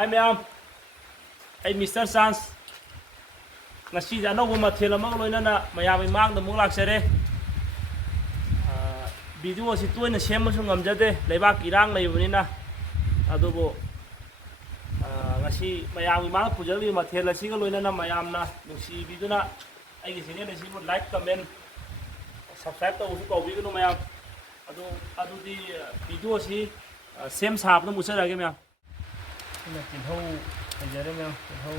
Hi ma'am. Hey Mr. Chance. Ngasi anouba mathel ama loinana mayam imangda muk laksare. Video si toina semasu ngamjade leibak irang leibunina adubo ngasi mayam imang pujali mathel asiga loinana mayamna nusi biduna aigi channel asibu like comment subscribe tawusu tawbigunu mayam adudi video si sem sabna musarage mayam ina tinhau ajare mayam tinhau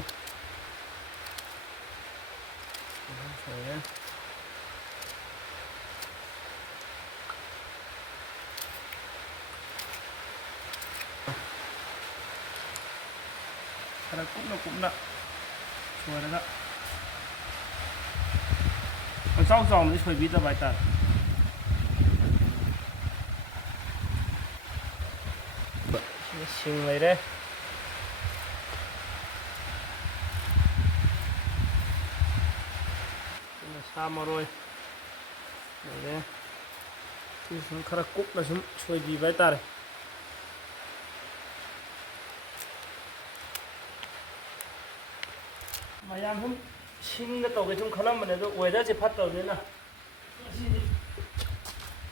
soya karena kumna suara nak ang ni soi bita baita sing lai re samaroi re sing karena kumna soi bi baita re mayam hum sing to ge sum khalam mane do weather se phat tawne na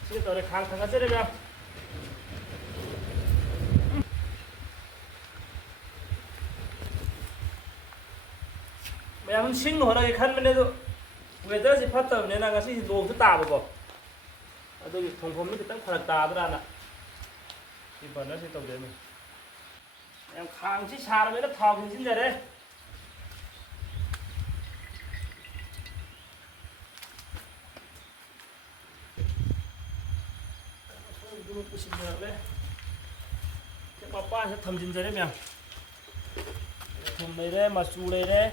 si to re khang thanga se re ya mayam hum sing ho ra ge khan mane do weather se phat tawne na ngasi lo su ta ba ko ado gi thongphom mi kitang pharak ta dra na si bana se to de me mayam khang si sar me na thau gi sin jare Papa sẽ thầm chín rồi đấy mẹ, thầm này đấy, mà su này đấy,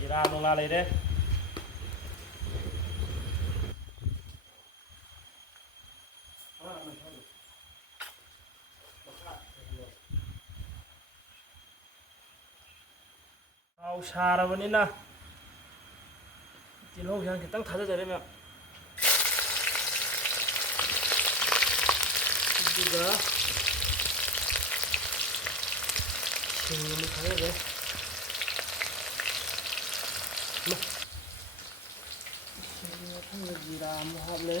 chỉ ra đồng la này đấy. Ao xa ra bên na, chín hôm sang thì tăng thắt rồi đấy mẹ. Juga sini mukanya deh nah sini kan lagi ramu hable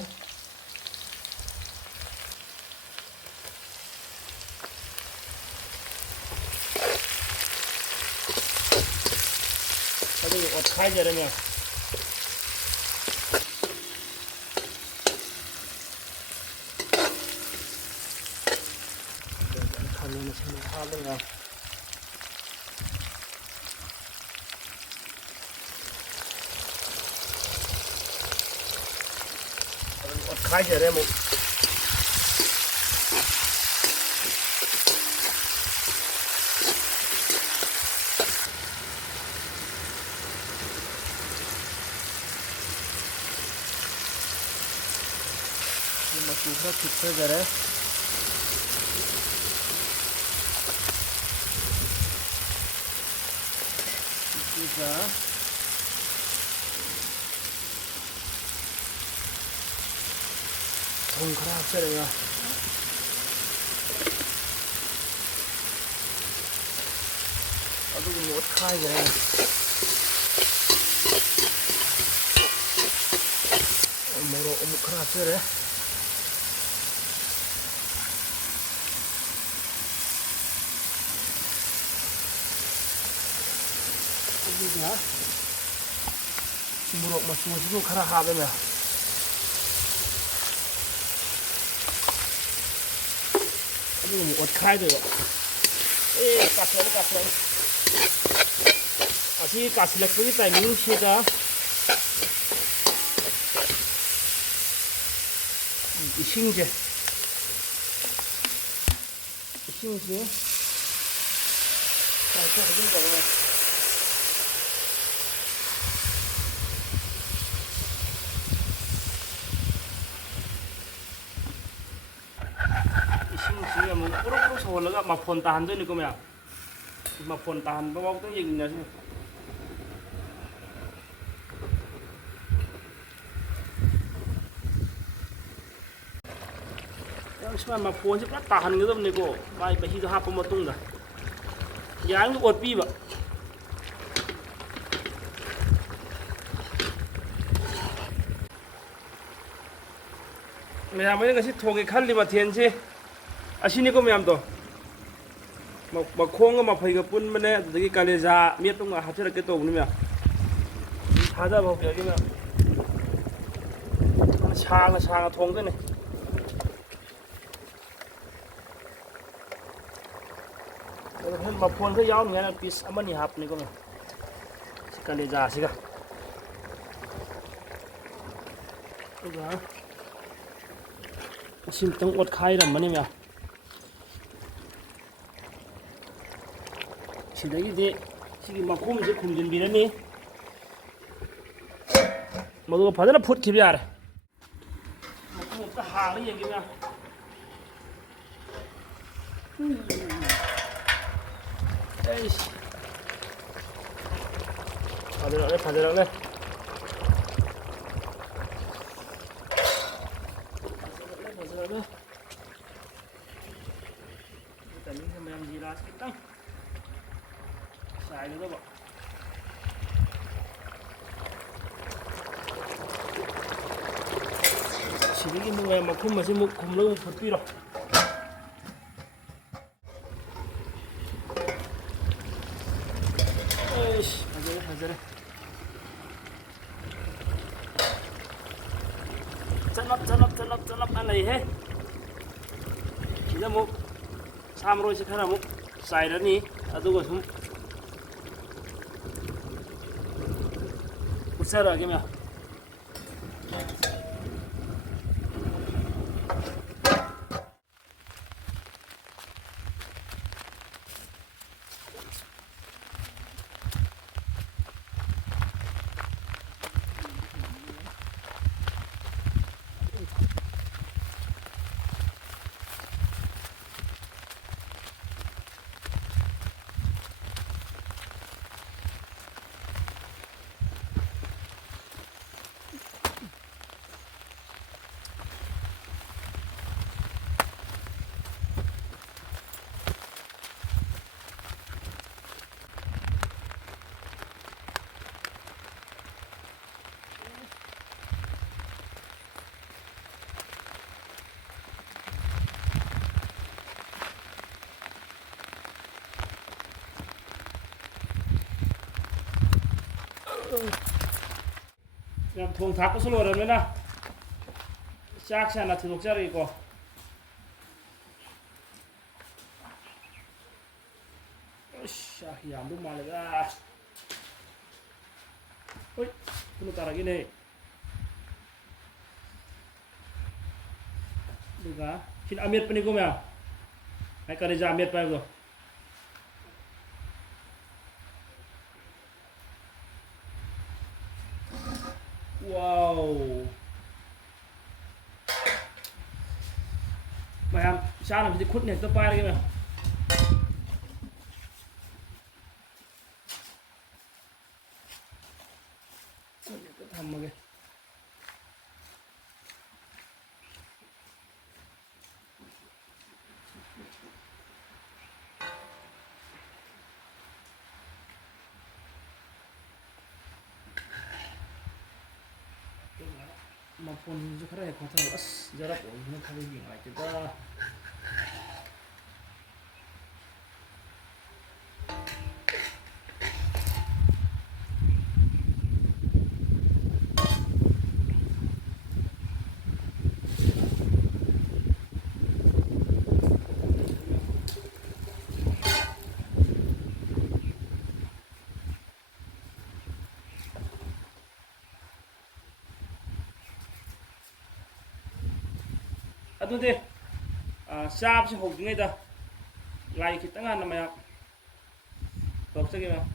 tadi ot khai jarenya Mahao khai giờ đây một nhưng mà chúng ta thịt thế giờ đấy juga không khá sẽ được ở đây một khai rồi một khá sẽ đấy hả? Murok masuk itu karena habis ya. Ini mau khai rồi. Cắt lên. Thì cắt lên cái tay miếng xịt ra. Sinh chứ. Phải cho cái gì vậy? Puro soalnya nggak mafon tahan tuh nih kum ya, mafon tahan bawa waktu yang ini sih. Yang cuma mafon sih pernah tahan gitu nih kok, baik besi itu apa matung dah. ꯌꯥꯡꯅ ꯑꯣꯠꯄꯤꯕ ꯃꯌꯥꯝ ꯑꯩꯅ ꯉꯁꯤ ꯊꯣꯡꯒꯦ ꯈꯜꯂꯤ ꯃꯊꯦꯜꯁꯦ ꯑꯁꯤꯅꯤꯀꯣ ꯃꯌꯥꯝꯗꯣ ꯃꯈꯣꯡꯒ ꯃꯐꯩꯒ ꯄꯨꯟꯕꯅꯦ ꯑꯗꯨꯗꯒꯤ ꯀꯥꯂꯦꯖꯥ ꯃꯦꯠꯇꯨꯝꯒ ꯍꯥꯞꯆꯔꯛꯀꯦ ꯇꯧꯕꯅꯤ ꯃꯌꯥꯝ ꯊꯥꯖꯕ ꯍꯧꯖꯔꯒꯦ ꯃꯌꯥꯝ ꯁꯥꯡꯅ ꯁꯥꯡꯅ ꯊꯣꯡꯗꯣꯏꯅꯦ ꯃꯐꯣꯟ ꯈꯔ ꯌꯥꯎꯅꯤꯡꯉꯥꯏꯅ ꯄꯤꯁ ꯑꯃꯅꯤ ꯍꯥꯞꯄꯅꯤꯀꯣ ꯃꯌꯥꯝ ꯁꯤ ꯀꯥꯂꯦꯖꯥꯁꯤꯒ ꯑꯗꯨꯒ ꯑꯁꯤꯃꯇꯪ ꯑꯣꯠꯈꯥꯏꯔꯝꯕꯅꯤ ꯃꯌꯥꯝ ꯁꯤꯗꯒꯤꯗꯤ ꯁꯤꯒꯤ ꯃꯈꯨꯝꯁꯦ ꯈꯨꯝꯖꯤꯟꯕꯤꯔꯅꯤ ꯃꯗꯨꯒ ꯐꯖꯅ ꯐꯨꯠꯈꯤꯕ ꯌꯥꯔꯦ ꯃꯈꯨꯝ ꯑꯝꯇ ꯍꯥꯡꯉ ꯌꯦꯡꯒꯦ ꯃꯌꯥꯝ ꯑꯩꯁ ꯐꯖꯔꯛꯂꯦ ꯐꯖꯔꯛꯂꯦ ꯐꯖꯔꯛꯂꯦ ꯇꯥꯏꯃꯤꯡꯁꯦ ꯃꯌꯥꯝ ꯖꯤꯔꯥꯁꯤ ꯈꯤꯇꯪ ꯆꯥꯏꯒꯗꯕ ꯁꯤꯗꯒꯤ ꯑꯃꯨꯛ ꯃꯌꯥꯝ ꯃꯈꯨꯝ ꯑꯁꯤ ꯑꯃꯨꯛ ꯈꯨꯝꯂꯒ ꯑꯃꯨꯛ ꯐꯨꯠꯄꯤꯔꯣ ꯑꯩꯁ ꯐꯖꯔꯦ ꯐꯖꯔꯦ ꯆꯅꯞ ꯂꯩꯍꯦ ꯁꯤꯗ ꯑꯃꯨꯛ ꯁꯥ ꯃꯔꯣꯏꯁꯦ ꯈꯔ ꯑꯃꯨꯛ ꯆꯥꯏꯔꯅꯤ ꯑꯗꯨꯒ ꯁꯨꯝ ꯎꯠꯆꯔꯛꯑꯒꯦ ꯃꯌꯥꯝ ꯌꯥꯝ ꯊꯣꯡ ꯊꯥꯛꯄꯁꯨ ꯂꯣꯏꯔꯕꯅꯤꯅ ꯆꯥꯛꯁꯦ ꯍꯥꯟꯅ ꯊꯤꯗꯣꯛꯆꯔꯒꯦꯀꯣ ꯑꯁ ꯆꯥꯛ ꯌꯥꯝꯗꯧ ꯃꯥꯜꯂꯦꯗ ꯍꯣꯏ ꯀꯩꯅꯣ ꯇꯥꯔꯒꯦꯅꯦ ꯑꯗꯨꯒ ꯁꯤꯅ ꯑꯃꯦꯠꯄꯅꯤꯀꯣ ꯃꯌꯥꯝ ꯍꯥꯏ ꯀꯥꯂꯦꯖꯥ ꯑꯃꯦꯠꯄ ꯍꯥꯏꯕꯗꯣ ꯋꯥꯎ ꯃꯌꯥꯝ ꯆꯥꯅꯕꯁꯤꯗꯤ ꯈꯨꯠꯅ ꯍꯦꯛꯇ ꯄꯥꯏꯔꯒꯦ ꯃꯌꯥꯝ ꯍꯦꯛꯇ ꯊꯝꯃꯒꯦ ꯃꯐꯣꯟꯁꯨ ꯈꯔ ꯍꯦꯛ ꯈꯣꯊꯕ ꯑꯁ ꯖꯔꯞ ꯑꯣꯏꯕꯅ ꯈꯔ ꯅꯨꯡꯉꯥꯏꯇꯦꯗ ꯑꯗꯨꯗꯤ ꯆꯥꯕꯁꯤ ꯍꯧꯗ꯭ꯔꯤꯉꯩꯗ ꯂꯥꯏ ꯈꯤꯇꯪ ꯍꯥꯟꯅ ꯃꯌꯥꯝ ꯇꯧꯖꯒꯦ ꯃꯌꯥꯝ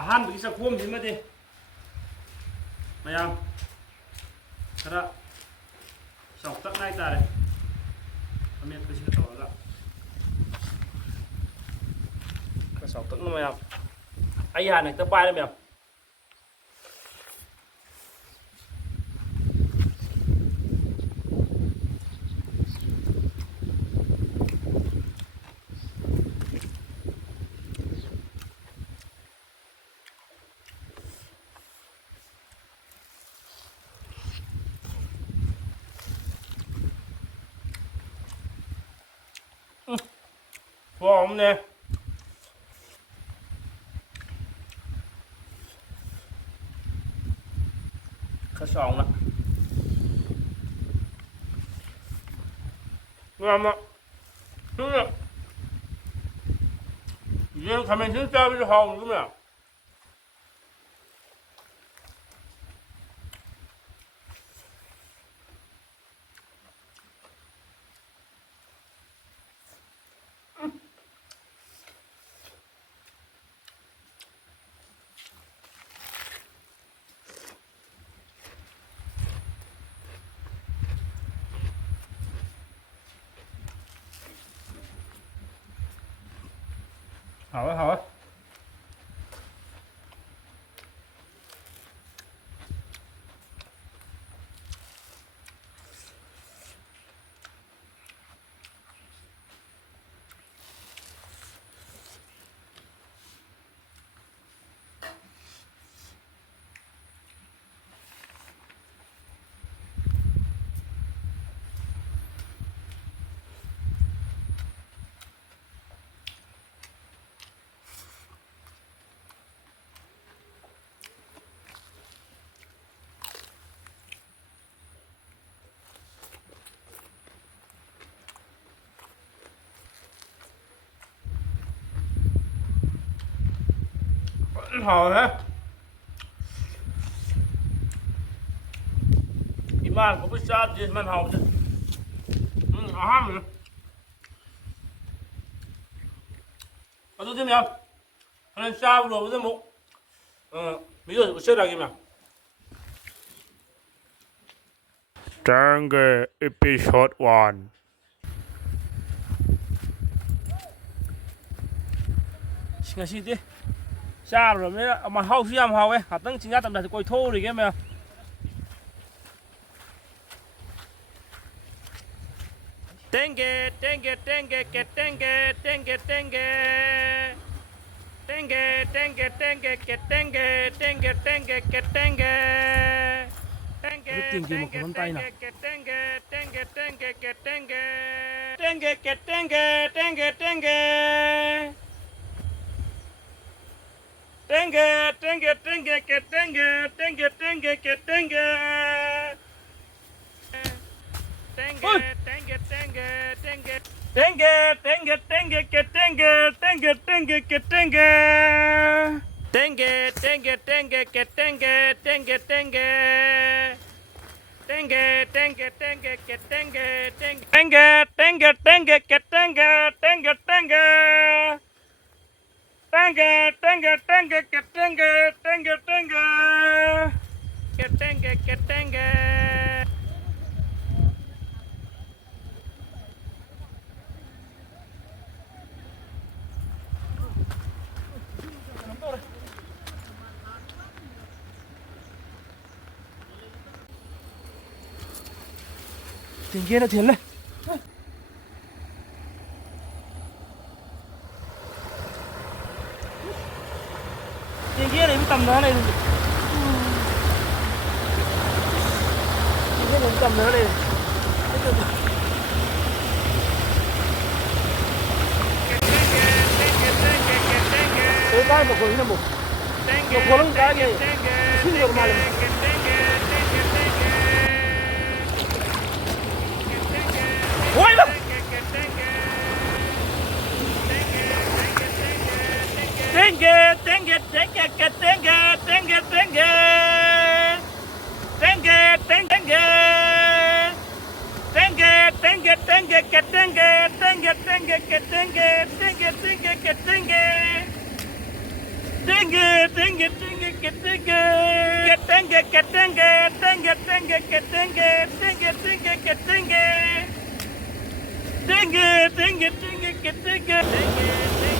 ꯑꯍꯥꯟꯕꯒꯤ ꯆꯥꯛꯈꯣꯝꯁꯤꯃꯗꯤ ꯃꯌꯥꯝ ꯈꯔ ꯆꯥꯎꯇꯛꯅ ꯍꯥꯏꯇꯥꯔꯦ ꯑꯃꯦꯠꯄꯁꯤꯒ ꯇꯧꯔꯒ ꯈꯔ ꯆꯥꯎꯇꯛꯅ ꯃꯌꯥꯝ ꯑꯩ ꯍꯥꯟꯅ ꯍꯦꯛꯇ ꯄꯥꯏꯔꯦ ꯃꯌꯥꯝ ꯍꯥꯎꯕꯅꯦ khá sòn đó ngon á riêng thằng mình chơi với hòn đúng không hả hồi hả iman có biết sao gì man hầu chứ ham ở tôi thêm nhau nên sao rồi với một bây giờ sẽ là gì nào Tenge EPISODE-1 xin xin đi xa rồi mới mà hậu phi hậu ấy hạt tăng chính ra tầm đặt coi thô rồi cái mà Tenge Tenge Tenge Tenge Tenge Tenge Tenge Tenge Tenge Tenge Tenge Tenge Tenge Tenge tiếng gì mà không tay nào Tenge Tenge Tenge Tenge Tenge Tenge Tenge Tenge Tenge, tenge, tenge, que tenge, tenge, tenge, que tenge. Tenge, tenge, tenge, tenge. Tenge, tenge, tenge, que tenge, tenge, tenge, que tenge. Tenge, tenge, tenge, que tenge, tenge, tenge. Tenge, tenge, tenge, que tenge, tenge. Tenge, tenge, tenge, que tenge, tenge, tenge. Tenge, tenge, tenge, que tenge, tenge, tenge. Que tenge, que tenge. Tenge nó thiền lên. Tenge này tầm nó này. Tenge này tầm nó này. Cái cái một con nó một. Một con cái gì? Xin được mà. Ôi lắm. Tenge, tenge, tenge, tenge, tenge, tenge, tenge, tenge, tenge, tenge, tenge, tenge, que tenge, tenge, tenge, que tenge, tenge, tenge, que tenge, tenge, tenge, tenge, que tenge, que tenge, que tenge, tenge, Tenge, get Tenge, Tenge, Tenge, get Tenge. Tenge, Tenge, Tenge, get Tenge, Tenge,